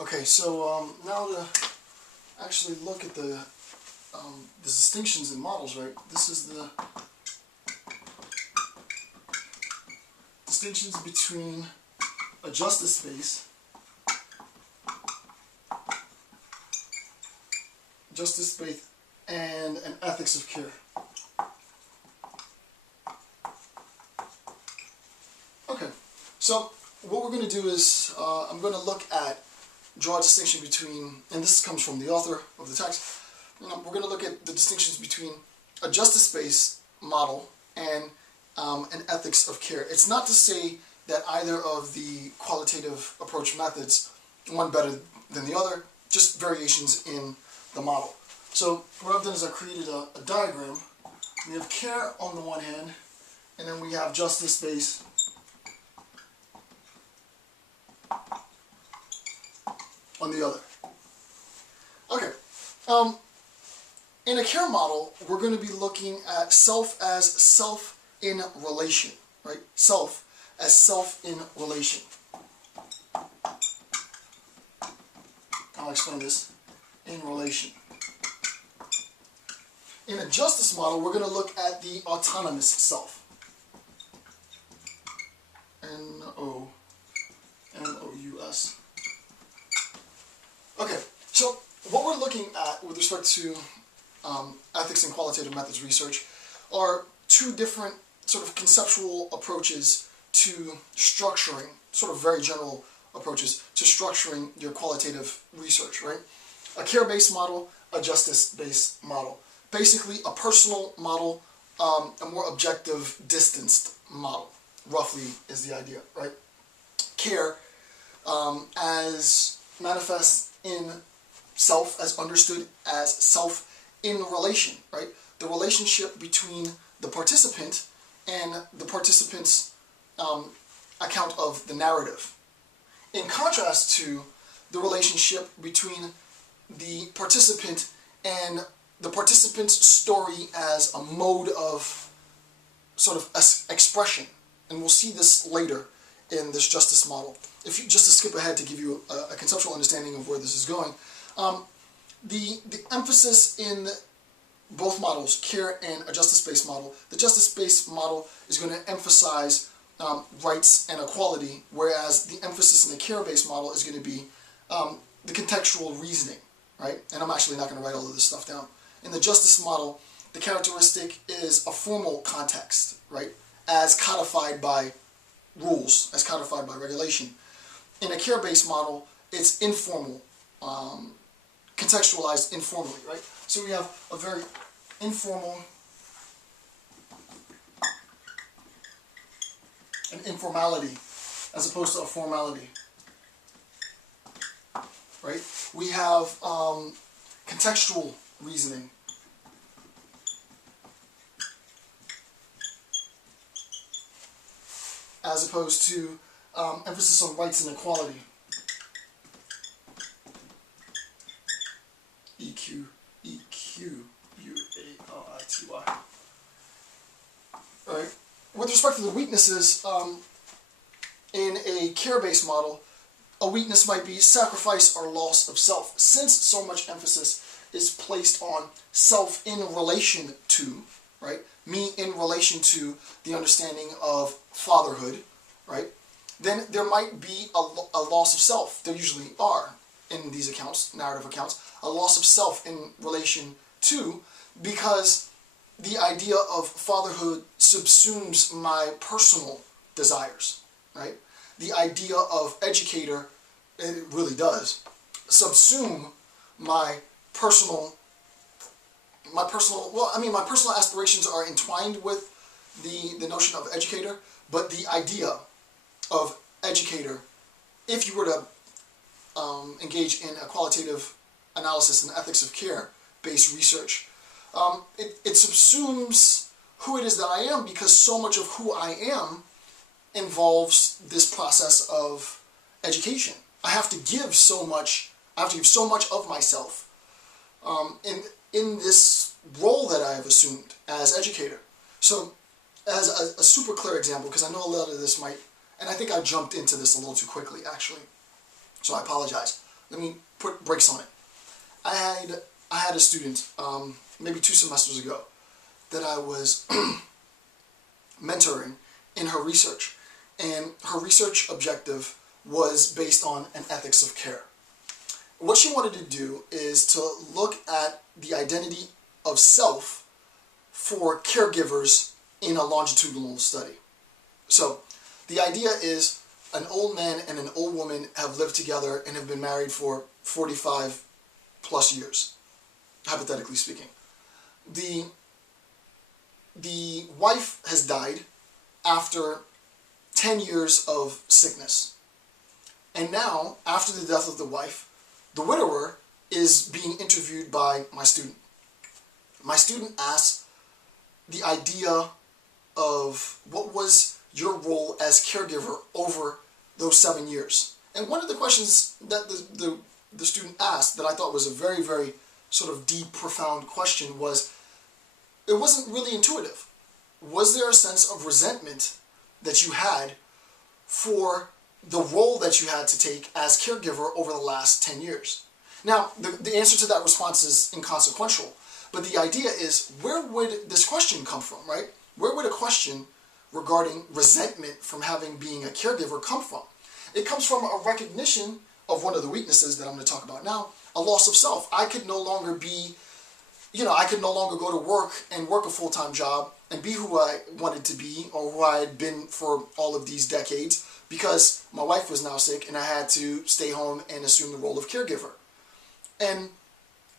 Okay, so now to actually look at the distinctions in models, right? This is the distinctions between a justice space, and an ethics of care. Okay, so what we're going to do is I'm going to draw a distinction between, and this comes from the author of the text, we're going to look at the distinctions between a justice space model and an ethics of care. It's not to say that either of the qualitative approach methods, one better than the other, just variations in the model. So what I've done is I've created a diagram. We have care on the one hand, and then we have justice space on the other. Okay. In a care model, we're going to be looking at self as self in relation, right? Self as self in relation. I'll explain this. In relation. In a justice model, we're going to look at the autonomous self. N-O-M-O-U-S. Okay, so what we're looking at with respect to ethics and qualitative methods research are two different sort of conceptual approaches to structuring, sort of very general approaches to structuring your qualitative research, right? A care-based model, a justice-based model. Basically, a personal model, a more objective, distanced model, roughly is the idea, right? Care as manifest in self, as understood as self in relation, right? The relationship between the participant and the participant's account of the narrative. In contrast to the relationship between the participant and the participant's story as a mode of sort of expression. And we'll see this later in this justice model. If you just to skip ahead to give you a conceptual understanding of where this is going, the emphasis in both models, care and a justice-based model, the justice-based model is going to emphasize rights and equality, whereas the emphasis in the care-based model is going to be the contextual reasoning, right? And I'm actually not going to write all of this stuff down. In the justice model, the characteristic is a formal context, right? As codified by rules, as codified by regulation. In a care-based model, it's informal, contextualized informally, right? So we have a very informal, an informality, as opposed to a formality, right? We have contextual reasoning, as opposed to emphasis on rights and equality. E-Q-U-A-L-I-T-Y. Right. With respect to the weaknesses, in a care-based model, a weakness might be sacrifice or loss of self. Since so much emphasis is placed on self in relation to, right? Me in relation to the understanding of fatherhood, right? Then there might be a loss of self. There usually are in these accounts, narrative accounts, a loss of self in relation to, because the idea of fatherhood subsumes my personal desires, right? The idea of educator, and it really does, subsume my personal aspirations are entwined with the notion of educator, but the idea of educator, if you were to engage in a qualitative analysis and ethics of care-based research, it subsumes who it is that I am, because so much of who I am involves this process of education. I have to give so much of myself in this role that I have assumed as educator. So as a super clear example, because I know a lot of this might, and I think I jumped into this a little too quickly actually, so I apologize. let me put brakes on it. I had a student, maybe 2 semesters ago, that I was mentoring in her research. And her research objective was based on an ethics of care. What she wanted to do is to look at the identity of self for caregivers in a longitudinal study. So the idea is an old man and an old woman have lived together and have been married for 45 plus years, hypothetically speaking. The wife has died after 10 years of sickness. And now, after the death of the wife, the widower is being interviewed by my student. My student asks the idea of what was your role as caregiver over those 7 years. And one of the questions that the student asked that I thought was a very, very sort of deep, profound question was, it wasn't really intuitive. Was there a sense of resentment that you had for the role that you had to take as caregiver over the last 10 years? Now, the answer to that response is inconsequential, but the idea is, where would this question come from, right? Where would a question regarding resentment from being a caregiver come from? It comes from a recognition of one of the weaknesses that I'm going to talk about now, a loss of self. I could no longer be, I could no longer go to work and work a full-time job and be who I wanted to be or who I had been for all of these decades, because my wife was now sick and I had to stay home and assume the role of caregiver. And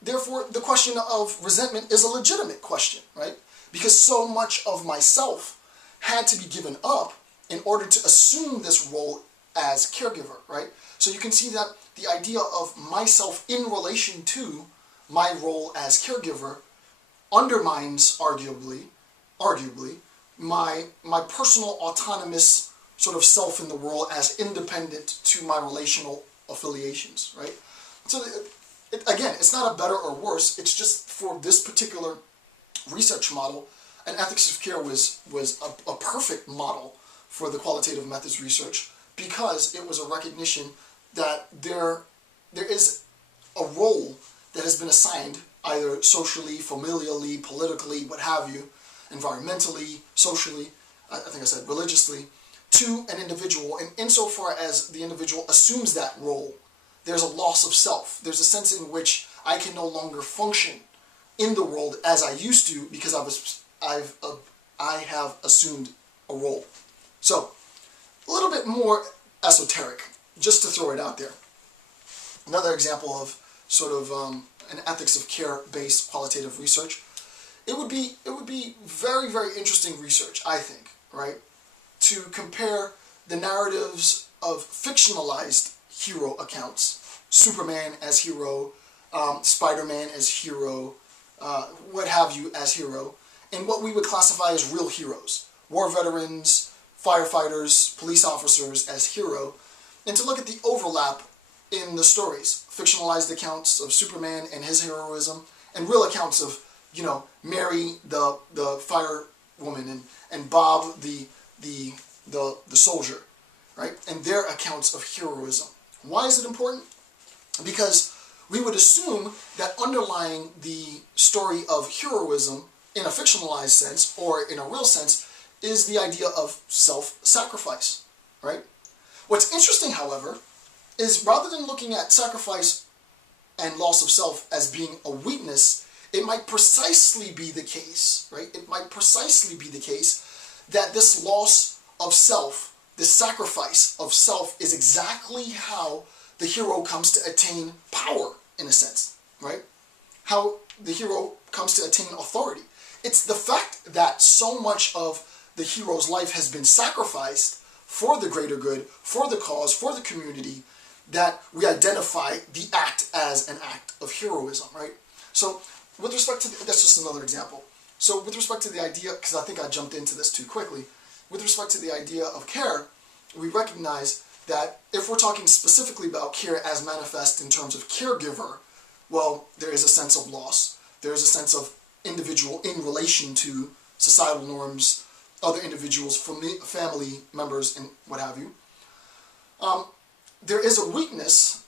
therefore, the question of resentment is a legitimate question, right? Because so much of myself had to be given up in order to assume this role as caregiver, right? So you can see that the idea of myself in relation to my role as caregiver undermines, arguably, my personal autonomous sort of self in the world as independent to my relational affiliations, right? So again, it's not a better or worse, it's just for this particular research model, an ethics of care was a perfect model for the qualitative methods research, because it was a recognition that there is a role that has been assigned, either socially, familially, politically, what have you, environmentally, socially, I think I said religiously, to an individual. And insofar as the individual assumes that role, there's a loss of self. There's a sense in which I can no longer function in the world as I used to, because I have assumed a role. So, a little bit more esoteric, just to throw it out there. Another example of sort of an ethics of care based qualitative research. It would be very, very interesting research, I think, right, to compare the narratives of fictionalized hero accounts, Superman as hero, Spider-Man as hero, what have you as hero, and what we would classify as real heroes, war veterans, firefighters, police officers as hero, and to look at the overlap in the stories, fictionalized accounts of Superman and his heroism, and real accounts of, Mary, the firewoman, and Bob, the soldier, right? And their accounts of heroism. Why is it important? Because we would assume that underlying the story of heroism in a fictionalized sense, or in a real sense, is the idea of self-sacrifice, right? What's interesting, however, is rather than looking at sacrifice and loss of self as being a weakness, it might precisely be the case, right? It might precisely be the case that this loss of self, this sacrifice of self, is exactly how the hero comes to attain power, in a sense, right? How the hero comes to attain authority. It's the fact that so much of the hero's life has been sacrificed for the greater good, for the cause, for the community, that we identify the act as an act of heroism, right? So, with respect to, that's just another example. So, with respect to the idea, because I think I jumped into this too quickly, with respect to the idea of care, we recognize that if we're talking specifically about care as manifest in terms of caregiver, well, there is a sense of loss. There is a sense of individual in relation to societal norms, other individuals, family members, and what have you. There is a weakness